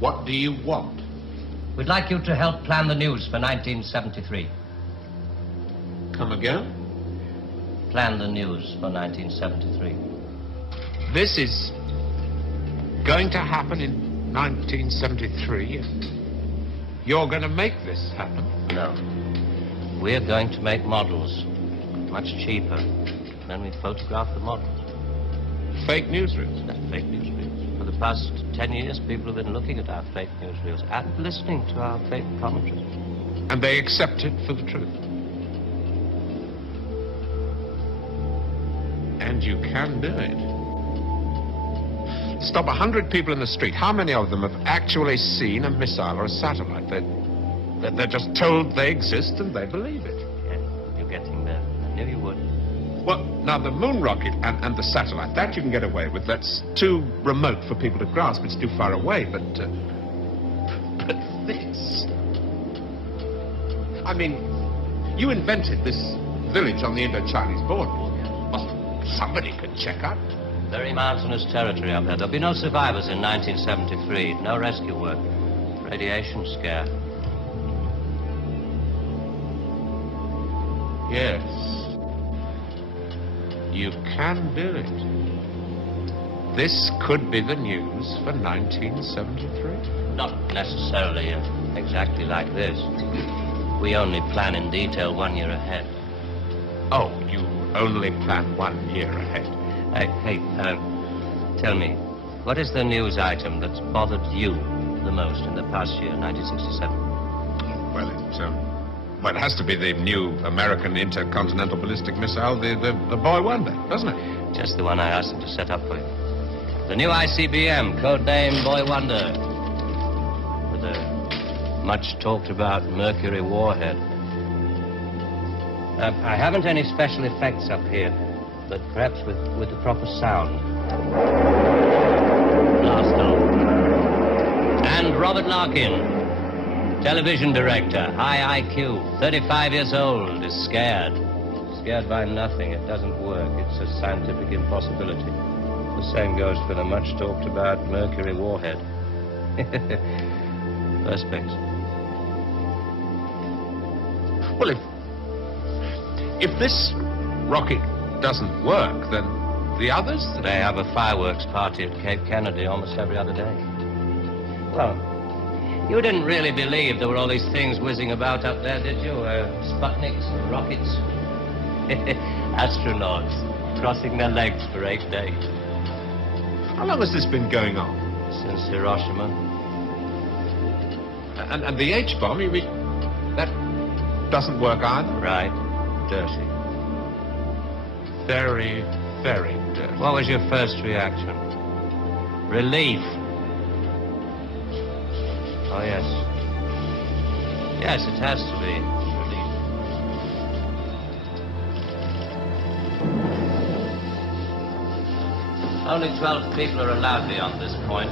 What do you want? We'd like you to help plan the news for 1973. Come again? Plan the news for 1973. This is going to happen in 1973. You're going to make this happen? No. We're going to make models. Much cheaper. Then we photograph the models. Fake newsreels? Fake newsreels. For the past 10 years, people have been looking at our fake newsreels and listening to our fake commentaries. And they accept it for the truth? And you can do it. Stop 100 people in the street. How many of them have actually seen a missile or a satellite? They're just told they exist and they believe it. Yes, you're getting there. I knew you would. Well, now the moon rocket and the satellite, that you can get away with. That's too remote for people to grasp. It's too far away, but this... I mean, you invented this village on the Indo-Chinese border. Well, somebody could check up. Very mountainous territory up there. There'll be no survivors in 1973. No rescue work. Radiation scare. Yes. You can do it. This could be the news for 1973. Not necessarily exactly like this. We only plan in detail 1 year ahead. Oh, you only plan 1 year ahead. Hey, tell me, what is the news item that's bothered you the most in the past year, 1967? Well, it has to be the new American intercontinental ballistic missile, the Boy Wonder, doesn't it? Just the one I asked him to set up for you. The new ICBM, codename Boy Wonder, with a much talked about Mercury warhead. I haven't any special effects up here, but perhaps with the proper sound. Blast off. And Robert Larkin. Television director, high IQ, 35 years old, is scared. Scared by nothing. It doesn't work. It's a scientific impossibility. The same goes for the much-talked-about Mercury warhead. Perspex. Well, if this rocket doesn't work, then the others? They have a fireworks party at Cape Kennedy almost every other day. Well, you didn't really believe there were all these things whizzing about up there, did you? Sputniks and rockets. Astronauts crossing their legs for 8 days. How long has this been going on? Since Hiroshima. And the H-bomb, you mean, that doesn't work either? Right. Dirty. Very, very dirty. What was your first reaction? Relief. Oh, yes. Yes, it has to be. Relief. Only 12 people are allowed beyond this point.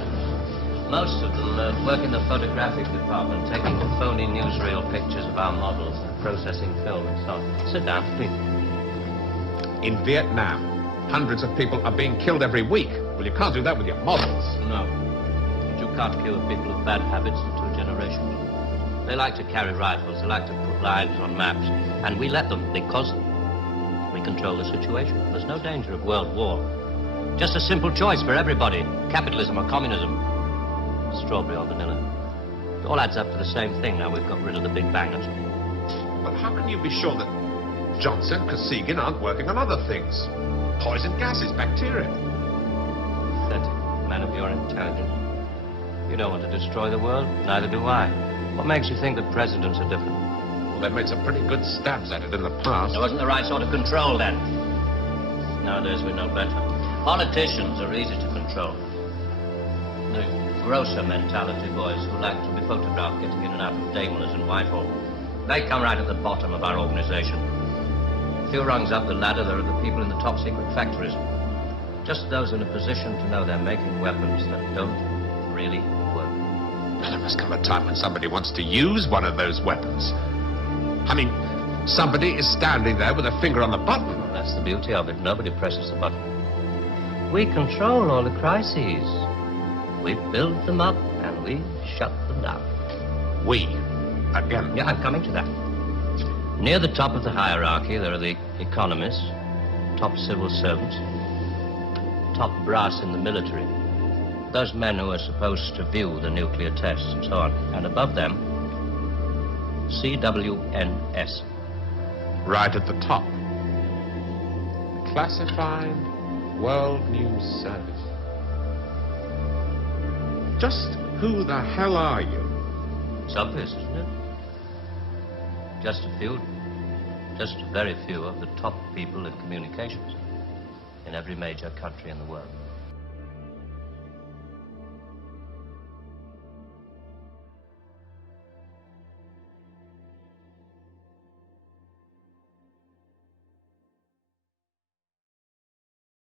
Most of them work in the photographic department, taking phony newsreel pictures of our models and processing film and so on. Sit down, please. In Vietnam, hundreds of people are being killed every week. Well, you can't do that with your models. No. You can't cure people of bad habits in 2 generations. They like to carry rifles, they like to put lines on maps, and we let them because we control the situation. There's no danger of world war. Just a simple choice for everybody, capitalism or communism, strawberry or vanilla. It all adds up to the same thing now we've got rid of the big bangers. But how can you be sure that Johnson, Kosygin aren't working on other things? Poison gases, bacteria. Pathetic man of your intelligence. You don't want to destroy the world, neither do I. What makes you think that presidents are different? Well, they've made some pretty good stabs at it in the past. It wasn't the right sort of control then. Nowadays we know better. Politicians are easy to control. The grosser mentality boys who like to be photographed getting in and out of Daimlers and Whitehall. They come right at the bottom of our organization. A few rungs up the ladder, there are the people in the top secret factories. Just those in a position to know they're making weapons that don't really work. Well, there must come a time when somebody wants to use one of those weapons. I mean, somebody is standing there with a finger on the button. Well, that's the beauty of it. Nobody presses the button. We control all the crises. We build them up and we shut them down. We. Again. Yeah, I'm coming to that. Near the top of the hierarchy, there are the economists, top civil servants, top brass in the military. Those men who are supposed to view the nuclear tests and so on. And above them, CWNS. Right at the top. Classified World News Service. Just who the hell are you? It's obvious, isn't it? Just a very few of the top people in communications in every major country in the world.